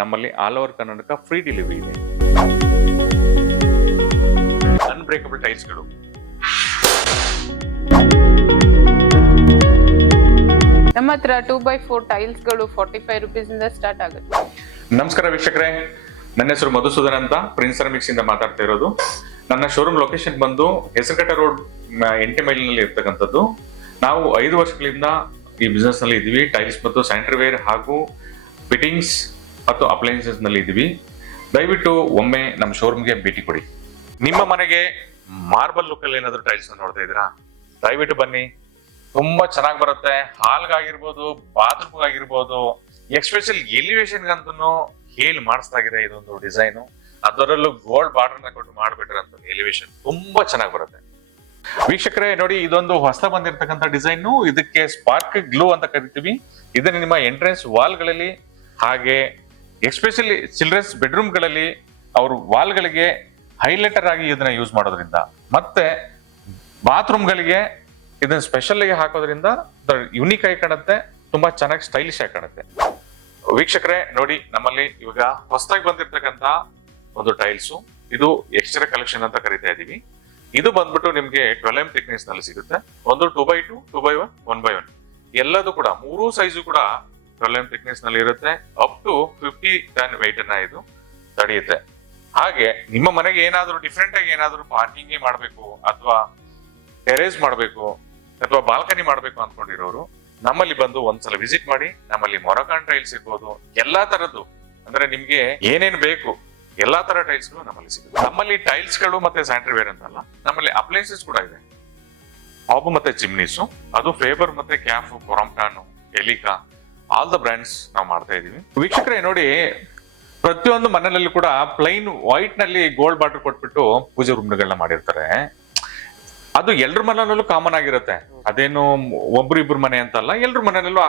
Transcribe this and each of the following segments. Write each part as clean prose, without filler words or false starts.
ನಮ್ಮಲ್ಲಿ all over Karnataka free delivery ಇದೆ. Unbreakable ಟೈಲ್ಸ್ಗಳು, ನಮ್ಮ ಹತ್ರ 2x4 ಟೈಲ್ಸ್ಗಳು 45 ರೂಪೀಸಿಂದ ಸ್ಟಾರ್ಟ್ ಆಗುತ್ತೆ. ನಮಸ್ಕಾರ ವೀಕ್ಷಕರೇ, ನನ್ನ ಹೆಸರು ಮಧುಸೂದನ್ ಅಂತ ಪ್ರಿನ್ಸ್ ಸೆರಾಮಿಕ್ಸ್ ಇಂದ ಮಾತಾಡ್ತಾ ಇರೋದು. ನನ್ನ ಶೋರೂಮ್ ಲೊಕೇಶನ್ ಬಂದು ಹೆಸರುಘಟ್ಟ ರೋಡ್ 8 ಮೈಲಿನಲ್ಲಿ ಇರ್ತಕ್ಕಂಥದ್ದು. ನಾವು 5 ವರ್ಷಗಳಿಂದ ಈ ಬಿಸ್ನೆಸ್ ನಲ್ಲಿ ಇದೀವಿ. ಟೈಲ್ಸ್ ಮತ್ತು ಸ್ಯಾನಿಟರಿ ವೇರ್ ಹಾಗೂ ಫಿಟ್ಟಿಂಗ್ಸ್ ಮತ್ತು ಅಪ್ಲೈನ್ಸಸ್ ನಲ್ಲಿ ಇದೀವಿ. ದಯವಿಟ್ಟು ಒಮ್ಮೆ ನಮ್ಮ ಶೋರೂಮ್ಗೆ ಭೇಟಿ ಕೊಡಿ. ನಿಮ್ಮ ಮನೆಗೆ ಮಾರ್ಬಲ್ ಲುಕ್ ಅಲ್ಲಿ ಏನಾದ್ರು ಟೈಲ್ಸ್ ನೋಡ್ತಾ ಇದ್ದೀರಾ, ದಯವಿಟ್ಟು ಬನ್ನಿ. ತುಂಬಾ ಚೆನ್ನಾಗಿ ಬರುತ್ತೆ. ಹಾಲ್ಗಾಗಿರ್ಬೋದು, ಬಾತ್ರೂಮ್ ಆಗಿರ್ಬೋದು, ಎಕ್ಸ್ಪೆಷಲ್ ಎಲಿವೇಶನ್ ಗಂತೂ ಹೇಳಿ ಮಾಡಿಸ್ತಾಗಿದೆ ಇದೊಂದು ಡಿಸೈನು. ಅದರಲ್ಲೂ ಗೋಲ್ಡ್ ಬಾರ್ಡರ್ ನ ಕೊಟ್ಟು ಮಾಡ್ಬಿಟ್ಟಿರಂತ ಎಲಿವೇಶನ್ ತುಂಬಾ ಚೆನ್ನಾಗಿ ಬರುತ್ತೆ. ವೀಕ್ಷಕರೇ ನೋಡಿ, ಇದೊಂದು ಹೊಸ ಬಂದಿರತಕ್ಕಂಥ ಡಿಸೈನ್. ಇದಕ್ಕೆ ಸ್ಪಾರ್ಕ್ ಗ್ಲೂ ಅಂತ ಕರಿತೀವಿ. ಇದನ್ನ ನಿಮ್ಮ ಎಂಟ್ರೆನ್ಸ್ ವಾಲ್ ಗಳಲ್ಲಿ ಹಾಗೆ ಎಸ್ಪೆಷಲಿ ಚಿಲ್ಡ್ರನ್ಸ್ ಬೆಡ್ರೂಮ್ ಗಳಲ್ಲಿ ಅವ್ರ ವಾಲ್ ಗಳಿಗೆ ಹೈಲೈಟರ್ ಆಗಿ ಇದನ್ನ ಯೂಸ್ ಮಾಡೋದ್ರಿಂದ, ಮತ್ತೆ ಬಾತ್ರೂಮ್ ಗಳಿಗೆ ಇದನ್ನ ಸ್ಪೆಷಲ್ ಆಗಿ ಹಾಕೋದ್ರಿಂದ ಯುನೀಕ್ ಆಗಿ ಕಾಣುತ್ತೆ, ತುಂಬಾ ಚೆನ್ನಾಗಿ ಸ್ಟೈಲಿಶ್ ಆಗಿ ಕಾಣುತ್ತೆ. ವೀಕ್ಷಕರೇ ನೋಡಿ, ನಮ್ಮಲ್ಲಿ ಇವಾಗ ಹೊಸದಾಗಿ ಬಂದಿರತಕ್ಕಂತ ಒಂದು ಟೈಲ್ಸ್, ಇದು ಎಕ್ಸ್ಟ್ರಾ ಕಲೆಕ್ಷನ್ ಅಂತ ಕರಿತಾ ಇದೀವಿ. ಇದು ಬಂದ್ಬಿಟ್ಟು ನಿಮ್ಗೆ 12mm ಥಿಕ್ನೆಸ್ ನಲ್ಲಿ ಸಿಗುತ್ತೆ. ಒಂದು 2x2, 2x1, 1x1 ಎಲ್ಲದೂ ಕೂಡ 3 ಸೈಜು ಕೂಡ 12mm ಥಿಕ್ನೆಸ್ ನಲ್ಲಿ ಇರುತ್ತೆ. ಅಪ್ ಟು 50 ಟನ್ ವೆಯ್ಟ್ ಅನ್ನ ಇದು ತಡೆಯುತ್ತೆ. ಹಾಗೆ ನಿಮ್ಮ ಮನೆಗೆ ಏನಾದ್ರು ಡಿಫ್ರೆಂಟ್ ಆಗಿ ಏನಾದ್ರು ಪಾರ್ಕಿಂಗ್ ಮಾಡ್ಬೇಕು ಅಥವಾ ಟೆರೇಸ್ ಮಾಡ್ಬೇಕು ಅಥವಾ ಬಾಲ್ಕನಿ ಮಾಡ್ಬೇಕು ಅನ್ಕೊಂಡಿರೋರು ನಮ್ಮಲ್ಲಿ ಬಂದು ಒಂದ್ಸಲ ವಿಸಿಟ್ ಮಾಡಿ. ನಮ್ಮಲ್ಲಿ ಮೊರಕಾನ್ ಟೈಲ್ಸ್ ಇರ್ಬೋದು, ಎಲ್ಲಾ ತರದ್ದು ಅಂದ್ರೆ ನಿಮ್ಗೆ ಏನೇನ್ ಬೇಕು ಎಲ್ಲಾ ತರ ಟೈಲ್ಸ್ ಗಳು ನಮ್ಮಲ್ಲಿ ಸಿಗುತ್ತೆ. ನಮ್ಮಲ್ಲಿ ಟೈಲ್ಸ್ ಗಳು ಮತ್ತೆ ಸ್ಯಾನಿಟರಿ ವೇರ್ ಅಂತಲ್ಲ, ನಮ್ಮಲ್ಲಿ ಅಪ್ಲೈನ್ಸಸ್ ಕೂಡ ಇದೆ. ಹಾಬ್ ಮತ್ತೆ ಚಿಮ್ನೀಸ್, ಅದು ಫೇಬರ್ ಮತ್ತೆ Kaff, Crompton, Elica, all the brands ನಾವು ಮಾಡ್ತಾ ಇದೀವಿ. ವೀಕ್ಷಕರೇ ನೋಡಿ, ಪ್ರತಿಯೊಂದು ಮನೆಯಲ್ಲೂ ಕೂಡ ಪ್ಲೈನ್ ವೈಟ್ ನಲ್ಲಿ ಗೋಲ್ಡ್ ಬಾರ್ಡರ್ ಕೊಟ್ಬಿಟ್ಟು ಪೂಜೆ ರೂಮ್ಗಳನ್ನ ಮಾಡಿರ್ತಾರೆ. ಅದು ಎಲ್ರ ಮನೆಯಲ್ಲೂ ಕಾಮನ್ ಆಗಿರುತ್ತೆ. ಅದೇನು ಒಬ್ರು ಇಬ್ರು ಮನೆ ಅಂತಲ್ಲ, ಎಲ್ರ ಮನೆಯಲ್ಲೂ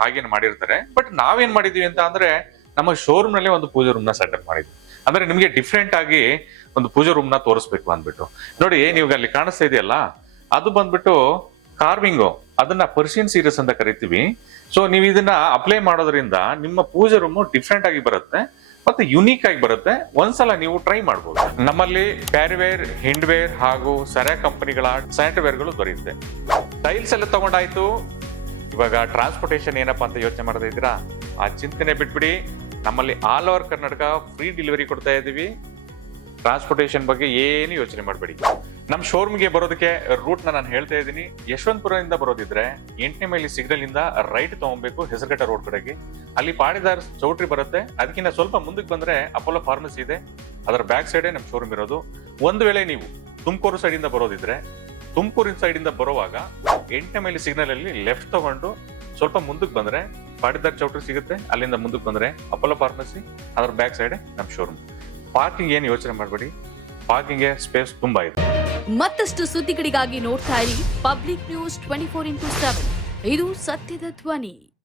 ಹಾಗೇನು ಮಾಡಿರ್ತಾರೆ. ಬಟ್ ನಾವೇನ್ ಮಾಡಿದೀವಿ ಅಂತ ಅಂದ್ರೆ, ನಮ್ಮ ಶೋರೂಮ್ ನಲ್ಲಿ ಒಂದು ಪೂಜೆ ರೂಮ್ ನ ಸೆಟಪ್ ಮಾಡಿದ್ವಿ. ಅಂದ್ರೆ ನಿಮ್ಗೆ ಡಿಫ್ರೆಂಟ್ ಆಗಿ ಒಂದು ಪೂಜಾ ರೂಮ್ ನ ತೋರಿಸ್ಬೇಕು ಅಂದ್ಬಿಟ್ಟು. ನೋಡಿ, ನೀವು ಅಲ್ಲಿ ಕಾಣಿಸ್ತಾ ಇದೆಯಲ್ಲ, ಅದು ಬಂದ್ಬಿಟ್ಟು ಕಾರ್ವಿಂಗು, ಅದನ್ನ ಪರ್ಷಿಯನ್ ಸೀರೀಸ್ ಅಂತ ಕರಿತೀವಿ. ಸೊ ನೀವು ಇದನ್ನ ಅಪ್ಲೈ ಮಾಡೋದ್ರಿಂದ ನಿಮ್ಮ ಪೂಜಾ ರೂಮ್ ಡಿಫ್ರೆಂಟ್ ಆಗಿ ಬರುತ್ತೆ ಮತ್ತೆ ಯುನೀಕ್ ಆಗಿ ಬರುತ್ತೆ. ಒಂದ್ಸಲ ನೀವು ಟ್ರೈ ಮಾಡಬಹುದು. ನಮ್ಮಲ್ಲಿ ಪ್ಯಾರಿವೇರ್, ಹಿಂಡ್ವೇರ್ ಹಾಗೂ ಸೆರಾ ಕಂಪನಿಗಳ ಸ್ಯಾನಿಟರಿ ವೇರ್ ಗಳು ದೊರೆಯುತ್ತೆ. ಟೈಲ್ಸ್ ಎಲ್ಲ ತಗೊಂಡಾಯ್ತು, ಇವಾಗ ಟ್ರಾನ್ಸ್ಪೋರ್ಟೇಶನ್ ಏನಪ್ಪಾ ಅಂತ ಯೋಚನೆ ಮಾಡ್ತಾ ಇದ್ದೀರಾ? ಆ ಚಿಂತನೆ ಬಿಟ್ಬಿಡಿ. ನಮ್ಮಲ್ಲಿ all over Karnataka free delivery ಕೊಡ್ತಾ ಇದ್ದೀವಿ. ಟ್ರಾನ್ಸ್ಪೋರ್ಟೇಶನ್ ಬಗ್ಗೆ ಏನು ಯೋಚನೆ ಮಾಡಬೇಡಿ. ನಮ್ಮ ಶೋರೂಮ್ಗೆ ಬರೋದಕ್ಕೆ ರೂಟ್ ನಾನು ಹೇಳ್ತಾ ಇದ್ದೀನಿ. ಯಶವಂತಪುರದಿಂದ ಬರೋದಿದ್ರೆ 8ನೇ ಮೈಲಿ ಸಿಗ್ನಲ್ ಇಂದ ರೈಟ್ ತಗೊಬೇಕು, ಹೆಸರುಘಟ್ಟ ರೋಡ್ ಕಡೆಗೆ. ಅಲ್ಲಿ ಪಾಡಿದಾರ್ ಚೌಟ್ರಿ ಬರುತ್ತೆ. ಅದಕ್ಕಿಂತ ಸ್ವಲ್ಪ ಮುಂದಕ್ಕೆ ಬಂದ್ರೆ ಅಪೋಲೋ ಫಾರ್ಮಸಿ ಇದೆ, ಅದರ ಬ್ಯಾಕ್ ಸೈಡೇ ನಮ್ಮ ಶೋರೂಮ್ ಇರೋದು. ಒಂದು ವೇಳೆ ನೀವು ತುಮಕೂರು ಸೈಡ್ ಇಂದ ಬರೋದಿದ್ರೆ, ತುಮಕೂರಿನ ಸೈಡ್ ಇಂದ ಬರುವಾಗ 8ನೇ ಮೈಲಿ ಸಿಗ್ನಲ್ ಅಲ್ಲಿ ಲೆಫ್ಟ್ ತಗೊಂಡು ಸ್ವಲ್ಪ ಮುಂದಕ್ಕೆ ಬಂದ್ರೆ ಪಾಡಿದಾರ್ ಚೌಟ್ರಿ ಸಿಗುತ್ತೆ. ಅಲ್ಲಿಂದ ಮುಂದಕ್ಕೆ ಬಂದ್ರೆ ಅಪೋಲೋ ಫಾರ್ಮಸಿ, ಅದರ ಬ್ಯಾಕ್ ಸೈಡ್ ನಮ್ಮ ಶೋರೂಮ್. ಪಾರ್ಕಿಂಗ್ ಏನು ಯೋಚನೆ ಮಾಡಬೇಡಿ, ಪಾರ್ಕಿಂಗ್ ಸ್ಪೇಸ್ ತುಂಬಾ ಇದೆ. ಮತ್ತಷ್ಟು ಸುದ್ದಿಗಳಿಗಾಗಿ ನೋಡ್ತಾ ಇರಿ ಪಬ್ಲಿಕ್ ನ್ಯೂಸ್ 24x7. ಇದು ಸತ್ಯದ ಧ್ವನಿ.